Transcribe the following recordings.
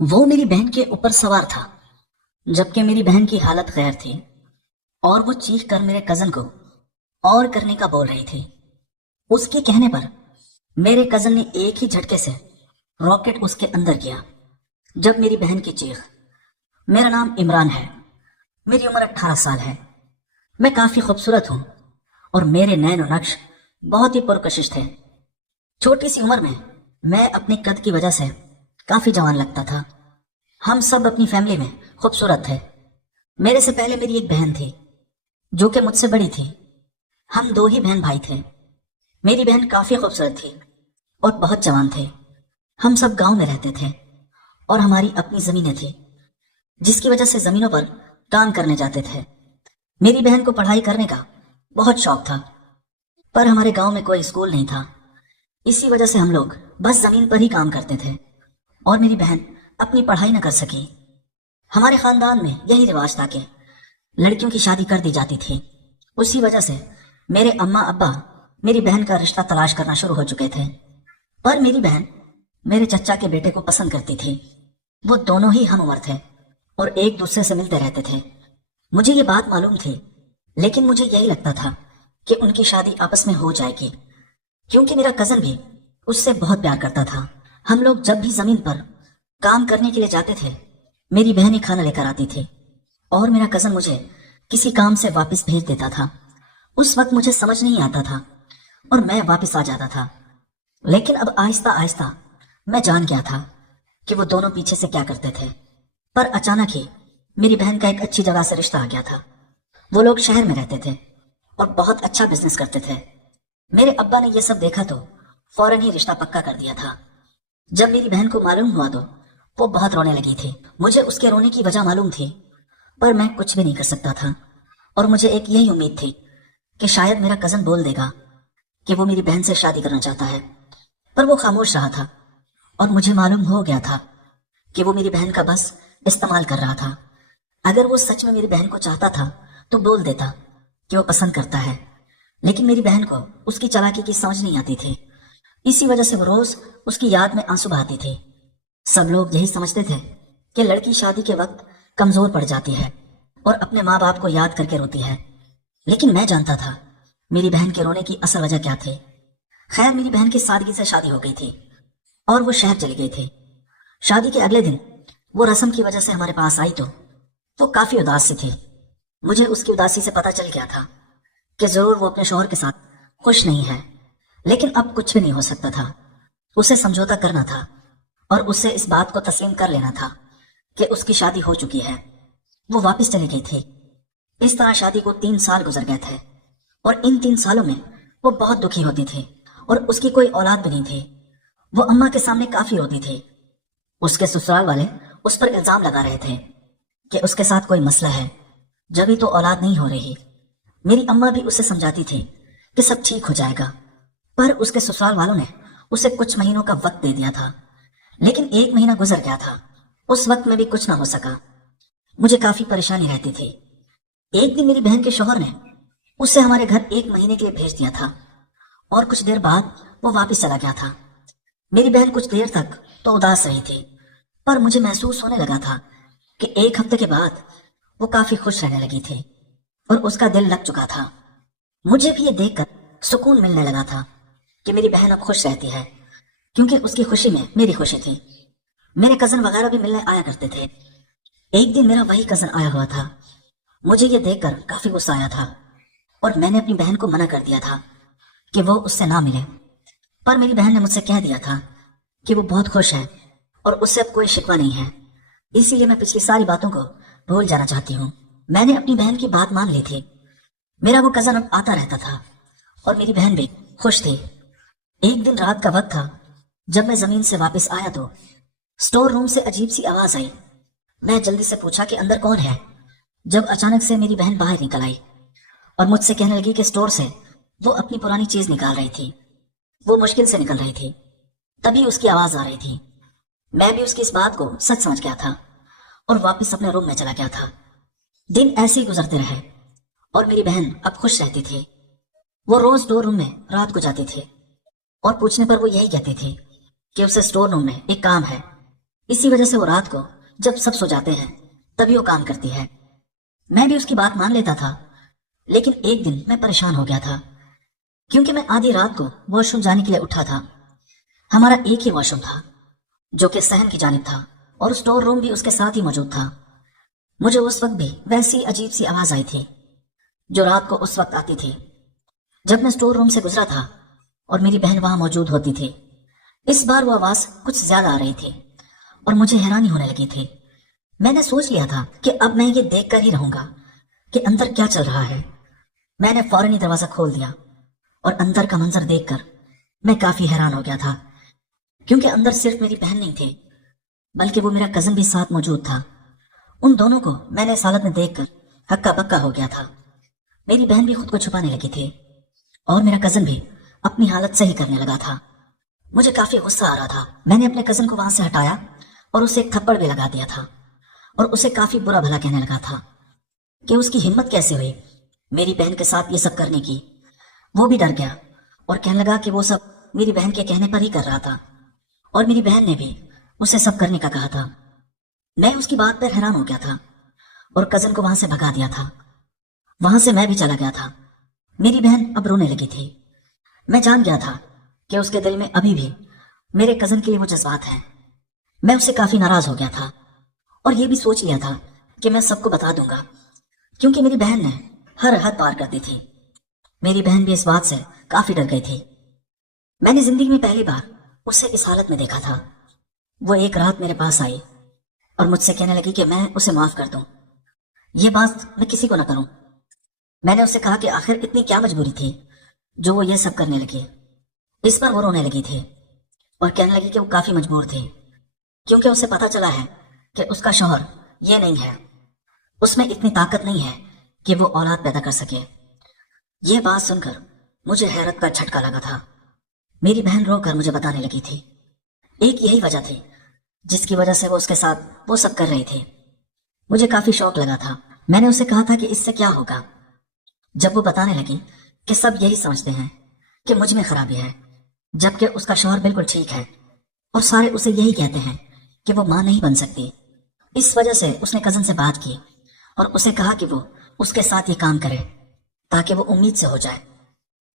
وہ میری بہن کے اوپر سوار تھا جبکہ میری بہن کی حالت غیر تھی اور وہ چیخ کر میرے کزن کو اور کرنے کا بول رہی تھی۔ اس کے کہنے پر میرے کزن نے ایک ہی جھٹکے سے راکٹ اس کے اندر کیا۔ جب میری بہن کی چیخ، میرا نام عمران ہے، میری عمر 18 سال ہے، میں کافی خوبصورت ہوں اور میرے نین و نقش بہت ہی پرکشش تھے۔ چھوٹی سی عمر میں میں اپنے قد کی وجہ سے کافی جوان لگتا تھا۔ ہم سب اپنی فیملی میں خوبصورت تھے۔ میرے سے پہلے میری ایک بہن تھی جو کہ مجھ سے بڑی تھی۔ ہم دو ہی بہن بھائی تھے۔ میری بہن کافی خوبصورت تھی اور بہت جوان تھے۔ ہم سب گاؤں میں رہتے تھے اور ہماری اپنی زمینیں تھیں جس کی وجہ سے زمینوں پر کام کرنے جاتے تھے۔ میری بہن کو پڑھائی کرنے کا بہت شوق تھا پر ہمارے گاؤں میں کوئی اسکول نہیں تھا، اسی وجہ سے ہم لوگ بس زمین پر ہی کام کرتے تھے اور میری بہن اپنی پڑھائی نہ کر سکی۔ ہمارے خاندان میں یہی رواج تھا کہ لڑکیوں کی شادی کر دی جاتی تھی۔ اسی وجہ سے میرے اماں ابا میری بہن کا رشتہ تلاش کرنا شروع ہو چکے تھے، پر میری بہن میرے چچا کے بیٹے کو پسند کرتی تھی۔ وہ دونوں ہی ہم عمر تھے اور ایک دوسرے سے ملتے رہتے تھے۔ مجھے یہ بات معلوم تھی لیکن مجھے یہی لگتا تھا کہ ان کی شادی آپس میں ہو جائے گی کیونکہ میرا کزن بھی اس سے بہت پیار کرتا تھا۔ ہم لوگ جب بھی زمین پر کام کرنے کے لیے جاتے تھے میری بہن ہی کھانا لے کر آتی تھی اور میرا کزن مجھے کسی کام سے واپس بھیج دیتا تھا۔ اس وقت مجھے سمجھ نہیں آتا تھا اور میں واپس آ جاتا تھا، لیکن اب آہستہ آہستہ میں جان گیا تھا کہ وہ دونوں پیچھے سے کیا کرتے تھے۔ پر اچانک ہی میری بہن کا ایک اچھی جگہ سے رشتہ آ گیا تھا۔ وہ لوگ شہر میں رہتے تھے اور بہت اچھا بزنس کرتے تھے۔ میرے ابا نے یہ سب دیکھا تو فوراً ہی رشتہ پکا کر دیا تھا۔ جب میری بہن کو معلوم ہوا تو وہ بہت رونے لگی تھی۔ مجھے اس کے رونے کی وجہ معلوم تھی پر میں کچھ بھی نہیں کر سکتا تھا اور مجھے ایک یہی امید تھی کہ شاید میرا کزن بول دے گا کہ وہ میری بہن سے شادی کرنا چاہتا ہے، پر وہ خاموش رہا تھا اور مجھے معلوم ہو گیا تھا کہ وہ میری بہن کا بس استعمال کر رہا تھا۔ اگر وہ سچ میں میری بہن کو چاہتا تھا تو بول دیتا کہ وہ پسند کرتا ہے، لیکن میری بہن کو اس کی چالاکی کی سمجھ نہیں آتی تھی۔ اسی وجہ سے وہ روز اس کی یاد میں آنسو بہاتی تھی۔ سب لوگ یہی سمجھتے تھے کہ لڑکی شادی کے وقت کمزور پڑ جاتی ہے اور اپنے ماں باپ کو یاد کر کے روتی ہے، لیکن میں جانتا تھا میری بہن کے رونے کی اصل وجہ کیا تھی۔ خیر، میری بہن کی سادگی سے شادی ہو گئی تھی اور وہ شہر چلی گئی تھی۔ شادی کے اگلے دن وہ رسم کی وجہ سے ہمارے پاس آئی تو وہ کافی اداس سی تھی۔ مجھے اس کی اداسی سے پتہ چل گیا تھا کہ ضرور وہ اپنے شوہر کے ساتھ خوش نہیں ہے، لیکن اب کچھ بھی نہیں ہو سکتا تھا۔ اسے سمجھوتا کرنا تھا اور اسے اس بات کو تسلیم کر لینا تھا کہ اس کی شادی ہو چکی ہے۔ وہ واپس چلی گئی تھی۔ اس طرح شادی کو 3 سال گزر گئے تھے اور ان 3 سالوں میں وہ بہت دکھی ہوتی تھی اور اس کی کوئی اولاد بھی نہیں تھی۔ وہ اماں کے سامنے کافی روتی تھی۔ اس کے سسرال والے اس پر الزام لگا رہے تھے کہ اس کے ساتھ کوئی مسئلہ ہے، جبھی تو اولاد نہیں ہو رہی۔ میری اماں بھی اسے سمجھاتی تھی کہ سب ٹھیک ہو جائے گا، پر اس کے سسرال والوں نے اسے کچھ مہینوں کا وقت دے دیا تھا، لیکن 1 مہینہ گزر گیا تھا۔ اس وقت میں بھی کچھ نہ ہو سکا۔ مجھے کافی پریشانی رہتی تھی۔ ایک دن میری بہن کے شوہر نے اسے ہمارے گھر 1 مہینے کے لیے بھیج دیا تھا اور کچھ دیر بعد وہ واپس چلا گیا تھا۔ میری بہن کچھ دیر تک تو اداس رہی تھی، پر مجھے محسوس ہونے لگا تھا کہ 1 ہفتے کے بعد وہ کافی خوش رہنے لگی تھی اور اس کا دل لگ چکا تھا۔ مجھے بھی یہ دیکھ کر سکون ملنے لگا تھا کہ میری بہن اب خوش رہتی ہے، کیونکہ اس کی خوشی میں میری خوشی تھی۔ میرے کزن وغیرہ بھی ملنے آیا کرتے تھے۔ ایک دن میرا وہی کزن آیا ہوا تھا۔ مجھے یہ دیکھ کر کافی غصہ آیا تھا اور میں نے اپنی بہن کو منع کر دیا تھا کہ وہ اس سے نہ ملے، پر میری بہن نے مجھ سے کہہ دیا تھا کہ وہ بہت خوش ہے اور اس سے اب کوئی شکوہ نہیں ہے، اسی لیے میں پچھلی ساری باتوں کو بھول جانا چاہتی ہوں۔ میں نے اپنی بہن کی بات مان لی تھی۔ میرا وہ کزن اب آتا رہتا تھا اور میری بہن بھی خوش تھی۔ ایک دن رات کا وقت تھا جب میں زمین سے واپس آیا تو سٹور روم سے عجیب سی آواز آئی۔ میں جلدی سے پوچھا کہ اندر کون ہے، جب اچانک سے میری بہن باہر نکل آئی اور مجھ سے کہنے لگی کہ سٹور سے وہ اپنی پرانی چیز نکال رہی تھی۔ وہ مشکل سے نکل رہی تھی، تبھی اس کی آواز آ رہی تھی۔ میں بھی اس کی اس بات کو سچ سمجھ گیا تھا اور واپس اپنے روم میں چلا گیا تھا۔ دن ایسے ہی گزرتے رہے اور میری بہن اب خوش رہتی تھی۔ وہ روز سٹور روم میں رات کو جاتی تھی اور پوچھنے پر وہ یہی کہتی تھی کہ اسے سٹور روم میں ایک کام ہے۔ اسی وجہ سے وہ رات کو جب سب سو جاتے ہیں تبھی وہ کام کرتی ہے۔ میں بھی اس کی بات مان لیتا تھا، لیکن ایک دن میں پریشان ہو گیا تھا کیونکہ میں آدھی رات کو واش روم جانے کے لیے اٹھا تھا۔ ہمارا ایک ہی واش روم تھا جو کہ صحن کی جانب تھا، اور اسٹور روم بھی اس کے ساتھ ہی موجود تھا۔ مجھے اس وقت بھی ویسی عجیب سی آواز آئی تھی جو رات کو اس وقت آتی تھی جب میں اسٹور روم سے گزرا تھا اور میری بہن وہاں موجود ہوتی تھی۔ اس بار وہ آواز کچھ زیادہ آ رہی تھی اور مجھے حیرانی ہونے لگی تھی۔ میں نے سوچ لیا تھا کہ اب میں یہ دیکھ کر ہی رہوں گا کہ اندر کیا چل رہا ہے۔ میں نے فوراً ہی دروازہ کھول دیا اور اندر کا منظر دیکھ کر میں کافی حیران ہو گیا تھا، کیونکہ اندر صرف میری بہن نہیں تھی بلکہ وہ میرا کزن بھی ساتھ موجود تھا۔ ان دونوں کو میں نے اس حالت میں دیکھ کر ہکا بکا ہو گیا تھا۔ میری بہن بھی خود کو چھپانے لگی تھی اور میرا کزن بھی اپنی حالت صحیح کرنے لگا تھا۔ مجھے کافی غصہ آ رہا تھا۔ میں نے اپنے کزن کو وہاں سے ہٹایا اور اسے ایک تھپڑ بھی لگا دیا تھا اور اسے کافی برا بھلا کہنے لگا تھا کہ اس کی ہمت کیسے ہوئی میری بہن کے ساتھ یہ سب کرنے کی۔ وہ بھی ڈر گیا اور کہنے لگا کہ وہ سب میری بہن کے کہنے پر ہی کر رہا تھا اور میری بہن نے بھی اسے سب کرنے کا کہا تھا۔ میں اس کی بات پر حیران ہو گیا تھا اور کزن کو وہاں سے بھگا دیا تھا۔ وہاں سے میں بھی چلا گیا تھا۔ میری بہن اب رونے لگی تھی۔ میں جان گیا تھا کہ اس کے دل میں ابھی بھی میرے کزن کے لیے وہ جذبات ہیں۔ میں اس سے کافی ناراض ہو گیا تھا اور یہ بھی سوچ لیا تھا کہ میں سب کو بتا دوں گا، کیونکہ میری بہن نے ہر حد پار کر دی تھی۔ میری بہن بھی اس بات سے کافی ڈر گئی تھی۔ میں نے زندگی میں پہلی بار اسے اس حالت میں دیکھا تھا۔ وہ ایک رات میرے پاس آئی اور مجھ سے کہنے لگی کہ میں اسے معاف کر دوں، یہ بات میں کسی کو نہ کروں۔ میں نے اسے کہا کہ آخر اتنی کیا مجبوری تھی جو وہ یہ سب کرنے لگی۔ اس پر وہ رونے لگی تھی اور کہنے لگی کہ وہ کافی مجبور تھی، کیونکہ اسے پتا چلا ہے کہ اس کا شوہر یہ نہیں ہے، اس میں اتنی طاقت نہیں ہے کہ وہ اولاد پیدا کر سکے۔ یہ بات سن کر مجھے حیرت کا جھٹکا لگا تھا۔ میری بہن رو کر مجھے بتانے لگی تھی ایک یہی وجہ تھی جس کی وجہ سے وہ اس کے ساتھ وہ سب کر رہی تھی۔ مجھے کافی شوق لگا تھا۔ میں نے اسے کہا تھا کہ اس سے کیا ہوگا، جب وہ بتانے لگی کہ سب یہی سمجھتے ہیں کہ مجھ میں خرابی ہے، جبکہ اس کا شوہر بالکل ٹھیک ہے اور سارے اسے یہی کہتے ہیں کہ وہ ماں نہیں بن سکتی۔ اس وجہ سے اس نے کزن سے بات کی اور اسے کہا کہ وہ اس کے ساتھ یہ کام کرے تاکہ وہ امید سے ہو جائے۔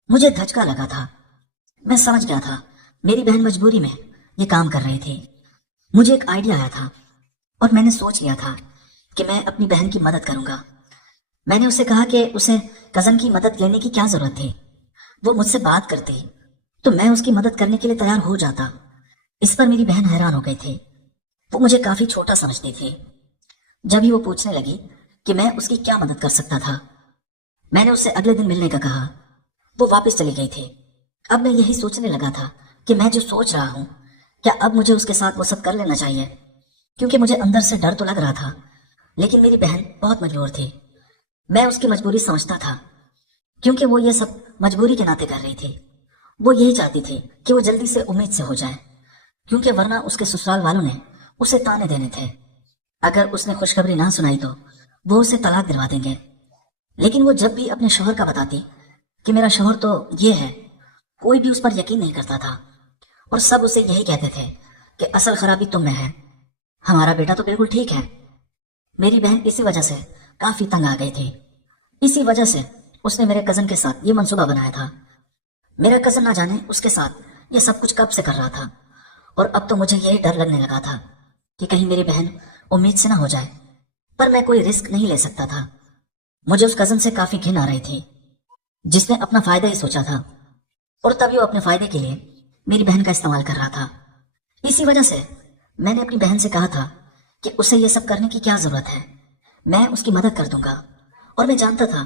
مجھے دھچکا لگا تھا۔ میں سمجھ گیا تھا میری بہن مجبوری میں یہ کام کر رہی تھی۔ مجھے ایک آئیڈیا آیا تھا اور میں نے سوچ لیا تھا کہ میں اپنی بہن کی مدد کروں گا۔ میں نے اسے کہا کہ اسے کزن کی مدد لینے کی کیا ضرورت تھی، وہ مجھ سے بات کرتی تو میں اس کی مدد کرنے کے لیے تیار ہو جاتا۔ اس پر میری بہن حیران ہو گئی تھی۔ وہ مجھے کافی چھوٹا سمجھتی تھی۔ جب ہی وہ پوچھنے لگی کہ میں اس کی کیا مدد کر سکتا تھا، میں نے اس سے اگلے دن ملنے کا کہا۔ وہ واپس چلی گئی تھی۔ اب میں یہی سوچنے لگا تھا کہ میں جو سوچ رہا ہوں کیا اب مجھے اس کے ساتھ وہ سب کر لینا چاہیے، کیونکہ مجھے اندر سے ڈر تو لگ رہا تھا، لیکن میری بہن بہت مجبور تھی۔ میں اس کی مجبوری سمجھتا تھا کیونکہ وہ یہ سب مجبوری کے ناطے کر رہی تھی۔ وہ یہی چاہتی تھی کہ وہ جلدی سے امید سے ہو جائے، کیونکہ ورنہ اس کے سسرال والوں نے اسے تانے دینے تھے۔ اگر اس نے خوشخبری نہ سنائی تو وہ اسے طلاق دلوا دیں گے۔ لیکن وہ جب بھی اپنے شوہر کا بتاتی کہ میرا شوہر تو یہ ہے، کوئی بھی اس پر یقین نہیں کرتا تھا اور سب اسے یہی کہتے تھے کہ اصل خرابی تم میں ہے، ہمارا بیٹا تو بالکل ٹھیک ہے۔ میری بہن اسی وجہ سے کافی تنگ آ گئی تھی۔ اسی وجہ سے اس نے میرے کزن کے ساتھ یہ منصوبہ بنایا تھا۔ میرا کزن نہ جانے اس کے ساتھ یہ سب کچھ کب سے کر رہا تھا، اور اب تو مجھے یہی ڈر لگنے لگا تھا کہ کہیں میری بہن امید سے نہ ہو جائے، پر میں کوئی رسک نہیں لے سکتا تھا۔ مجھے اس کزن سے کافی گھن آ رہی تھی جس نے اپنا فائدہ ہی سوچا تھا، اور تب وہ اپنے فائدے کے لیے میری بہن کا استعمال کر رہا تھا۔ اسی وجہ سے میں نے اپنی بہن سے کہا تھا کہ اسے یہ سب کرنے کی کیا ضرورت ہے، میں اس کی مدد کر دوں گا۔ اور میں جانتا تھا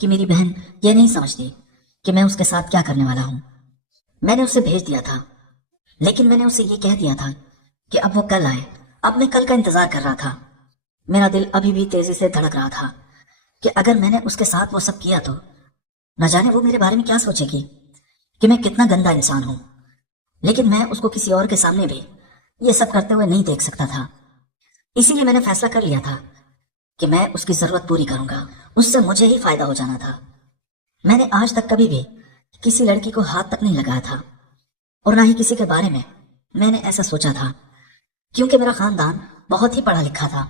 کہ میری بہن یہ نہیں سمجھتی کہ میں اس کے ساتھ کیا کرنے والا ہوں۔ میں نے اسے بھیج دیا تھا، لیکن میں نے اسے یہ کہہ دیا تھا کہ اب وہ کل آئے۔ اب میں کل کا انتظار کر رہا تھا۔ میرا دل ابھی بھی تیزی سے دھڑک رہا تھا کہ اگر میں نے اس کے ساتھ وہ سب کیا تو نہ جانے وہ میرے بارے میں کیا سوچے گی کہ میں کتنا گندا انسان ہوں۔ لیکن میں اس کو کسی اور کے سامنے بھی یہ سب کرتے ہوئے نہیں دیکھ سکتا تھا۔ اسی لیے میں نے فیصلہ کر لیا تھا کہ میں اس کی ضرورت پوری کروں گا، اس سے مجھے ہی فائدہ ہو جانا تھا۔ میں نے آج تک کبھی بھی کسی لڑکی کو ہاتھ تک نہیں لگایا تھا، اور نہ ہی کسی کے بارے میں نے ایسا سوچا تھا کیونکہ میرا خاندان بہت ہی پڑھا لکھا تھا۔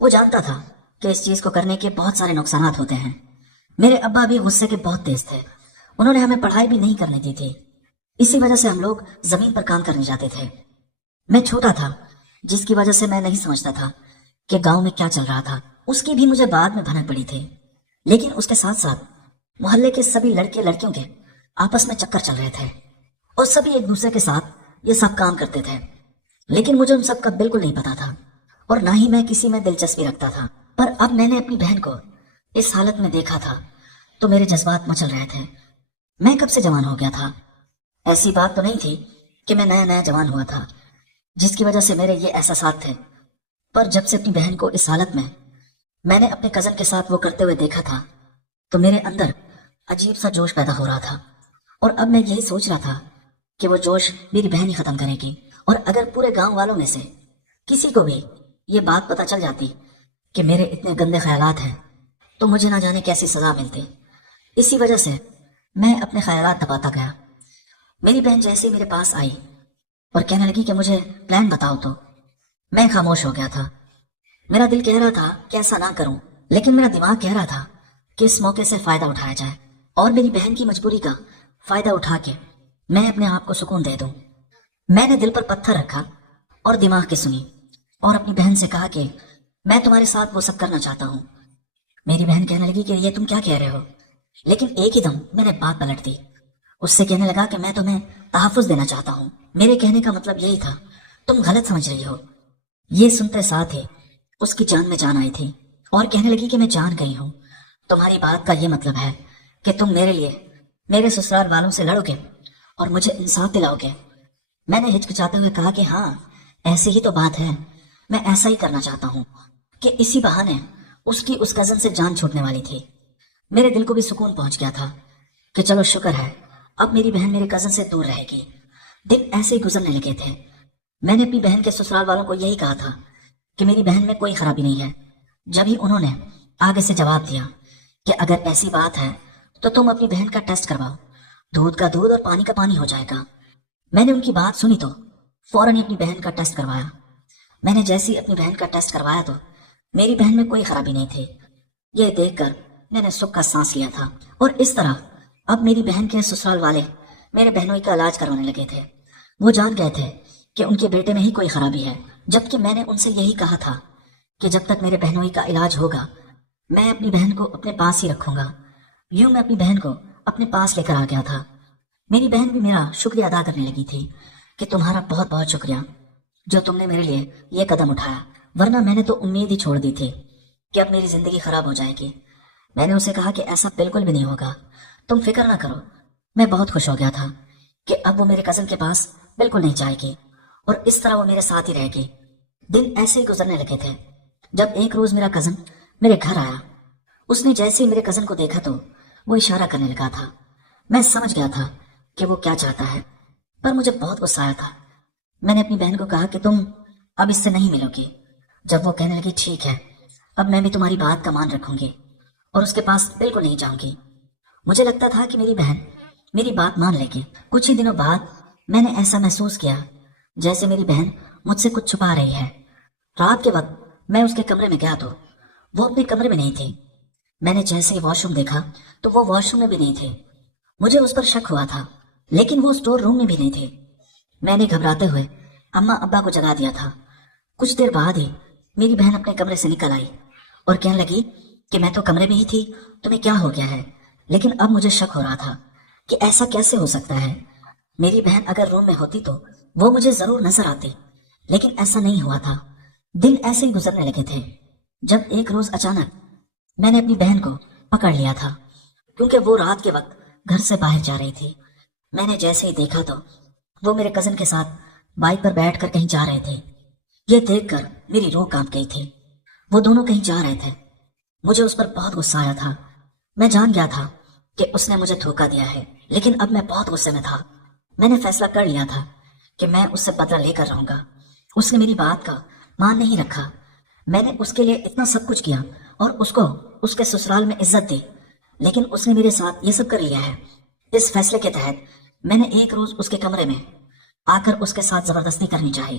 وہ جانتا تھا کہ اس چیز کو کرنے کے بہت سارے نقصانات ہوتے ہیں۔ میرے ابا بھی غصے کے بہت تیز تھے، انہوں نے ہمیں پڑھائی بھی نہیں کرنے دی تھی، اسی وجہ سے ہم لوگ زمین پر کام کرنے جاتے تھے۔ میں چھوٹا تھا، جس کی وجہ سے میں نہیں سمجھتا تھا کہ گاؤں میں کیا چل رہا تھا، اس کی بھی مجھے بعد میں بھنک پڑی تھی۔ لیکن اس کے ساتھ ساتھ محلے کے سبھی لڑکے لڑکیوں کے آپس میں چکر چل رہے تھے اور سبھی ایک دوسرے کے ساتھ یہ سب کام کرتے تھے، لیکن مجھے ان سب کا بالکل نہیں پتا تھا اور نہ ہی میں کسی میں دلچسپی رکھتا تھا۔ پر اب میں نے اپنی بہن کو اس حالت میں دیکھا تھا تو میرے جذبات مچل رہے تھے۔ میں کب سے جوان ہو گیا تھا؟ ایسی بات تو نہیں تھی کہ میں نیا نیا جوان ہوا تھا جس کی وجہ سے میرے یہ احساسات تھے، پر جب سے اپنی بہن کو اس حالت میں نے اپنے کزن کے ساتھ وہ کرتے ہوئے دیکھا تھا تو میرے اندر عجیب سا جوش پیدا ہو رہا تھا، اور اب میں یہی سوچ رہا تھا کہ وہ جوش میری بہن ہی ختم کرے گی، اور اگر پورے گاؤں والوں میں سے کسی کو بھی یہ بات پتہ چل جاتی کہ میرے اتنے گندے خیالات ہیں تو مجھے نہ جانے کیسی سزا ملتی۔ اسی وجہ سے میں اپنے خیالات دباتا گیا۔ میری بہن جیسے میرے پاس آئی اور کہنے لگی کہ مجھے پلان بتاؤ تو میں خاموش ہو گیا تھا۔ میرا دل کہہ رہا تھا کہ ایسا نہ کروں، لیکن میرا دماغ کہہ رہا تھا کہ اس موقع سے فائدہ اٹھایا جائے اور میری بہن کی مجبوری کا فائدہ اٹھا کے میں اپنے آپ کو سکون دے دوں۔ میں نے دل پر پتھر رکھا اور دماغ کی سنی اور اپنی بہن سے کہا کہ میں تمہارے ساتھ وہ سب کرنا چاہتا ہوں۔ میری بہن کہنے لگی کہ یہ تم کیا کہہ رہے ہو، لیکن ایک ہی دم میں نے بات پلٹ دی۔ اس سے کہنے لگا کہ میں تمہیں تحفظ دینا چاہتا ہوں۔ میرے کہنے کا مطلب یہی تھا، تم غلط سمجھ رہی ہو۔ یہ سنتے ساتھ ہی اس کی جان میں جان آئی تھی اور کہنے لگی کہ میں جان گئی ہوں، تمہاری بات کا یہ مطلب ہے کہ تم میرے لیے میرے سسرال والوں سے لڑو گے اور مجھے انصاف دلاؤ گے۔ میں نے ہچکچاتے ہوئے کہا کہ ہاں، ایسی ہی تو بات ہے، میں ایسا ہی کرنا چاہتا ہوں کہ اسی بہانے اس کی اس کزن سے جان چھوٹنے والی تھی۔ میرے دل کو بھی سکون پہنچ گیا تھا کہ چلو شکر ہے، اب میری بہن میرے کزن سے دور رہے گی۔ دن ایسے ہی گزرنے لگے تھے۔ میں نے اپنی بہن کے سسرال والوں کو یہی کہا تھا کہ میری بہن میں کوئی خرابی نہیں ہے۔ جب ہی انہوں نے آگے سے جواب دیا کہ اگر ایسی بات ہے تو تم اپنی بہن کا ٹیسٹ کرواؤ، دودھ کا دودھ اور پانی کا پانی ہو جائے گا۔ میں نے ان کی بات سنی تو فوراً ہی اپنی بہن کا ٹیسٹ کروایا۔ میں نے جیسے ہی اپنی بہن کا ٹیسٹ کروایا تو میری بہن میں کوئی خرابی نہیں تھی۔ یہ دیکھ کر میں نے سکھ کا سانس لیا تھا، اور اس طرح اب میری بہن کے سسرال والے میرے بہنوئی کا علاج کروانے لگے تھے۔ وہ جان گئے تھے کہ ان کے بیٹے میں ہی کوئی خرابی ہے، جبکہ میں نے ان سے یہی کہا تھا کہ جب تک میرے بہنوئی کا علاج ہوگا میں اپنی بہن کو اپنے پاس ہی رکھوں گا۔ یوں میں اپنی بہن کو اپنے پاس لے کر آ گیا تھا۔ میری بہن بھی میرا شکریہ ادا کرنے لگی تھی کہ تمہارا بہت بہت شکریہ جو تم نے میرے لیے یہ قدم اٹھایا، ورنہ میں نے تو امید ہی چھوڑ دی تھی کہ اب میری زندگی خراب ہو جائے گی۔ میں نے اسے کہا کہ ایسا بالکل بھی نہیں ہوگا، تم فکر نہ کرو۔ میں بہت خوش ہو گیا تھا کہ اب وہ میرے کزن کے پاس بالکل نہیں جائے گی اور اس طرح وہ میرے ساتھ ہی رہے گی۔ دن ایسے ہی گزرنے لگے تھے جب ایک روز میرا کزن میرے گھر آیا۔ اس نے جیسے ہی میرے کزن کو دیکھا تو وہ اشارہ کرنے لگا تھا۔ میں سمجھ گیا تھا کہ وہ کیا چاہتا ہے، پر مجھے بہت غصہ آیا تھا۔ میں نے اپنی بہن کو کہا کہ تم اب اس سے نہیں ملو گی۔ جب وہ کہنے لگی ٹھیک ہے، اب میں بھی تمہاری بات کا مان رکھوں گی اور اس کے پاس بالکل نہیں جاؤں گی، مجھے لگتا تھا کہ میری بہن میری بات مان لے گی۔ کچھ ہی دنوں بعد میں نے ایسا محسوس کیا جیسے میری بہن مجھ سے کچھ چھپا رہی ہے۔ رات کے وقت میں اس کے کمرے میں گیا تو وہ اپنے کمرے میں نہیں تھی۔ میں نے جیسے ہی واش روم دیکھا تو وہ واش روم میں بھی نہیں تھے۔ مجھے اس پر شک ہوا تھا، لیکن وہ اسٹور روم میں بھی نہیں تھے۔ میں نے گھبراتے ہوئے اماں ابا کو جگا دیا تھا۔ کچھ دیر بعد ہی میری بہن اپنے کمرے سے نکل آئی اور کہنے لگی کہ میں تو کمرے میں ہی تھی، تمہیں کیا ہو گیا ہے؟ لیکن اب مجھے شک ہو رہا تھا کہ ایسا کیسے ہو سکتا ہے۔ میری بہن اگر روم میں ہوتی تو وہ مجھے ضرور نظر آتی، لیکن ایسا نہیں ہوا تھا۔ دن ایسے ہی گزرنے لگے تھے جب ایک روز اچانک میں نے اپنی بہن کو پکڑ لیا تھا، کیونکہ وہ رات کے وقت گھر سے باہر جا رہی تھی۔ میں نے جیسے ہی دیکھا تو وہ میرے کزن کے ساتھ بائک پر بیٹھ کر کہیں جا رہے تھے۔ یہ دیکھ کر میری روح کانپ گئی تھی۔ وہ دونوں کہیں جا رہے تھے۔ مجھے اس پر بہت غصہ آیا تھا۔ میں جان گیا تھا کہ اس نے مجھے دھوکہ دیا ہے، لیکن اب میں بہت غصے میں تھا۔ میں نے فیصلہ کر لیا تھا کہ میں اس سے بدلہ لے کر رہوں گا۔ اس نے میری بات کا مان نہیں رکھا۔ میں نے اس کے لیے اتنا سب کچھ کیا اور اس کو اس کے سسرال میں عزت دی، لیکن اس نے میرے ساتھ یہ سب کر لیا ہے۔ اس فیصلے کے تحت میں نے ایک روز اس کے کمرے میں آ کر اس کے ساتھ زبردستی کرنی چاہی،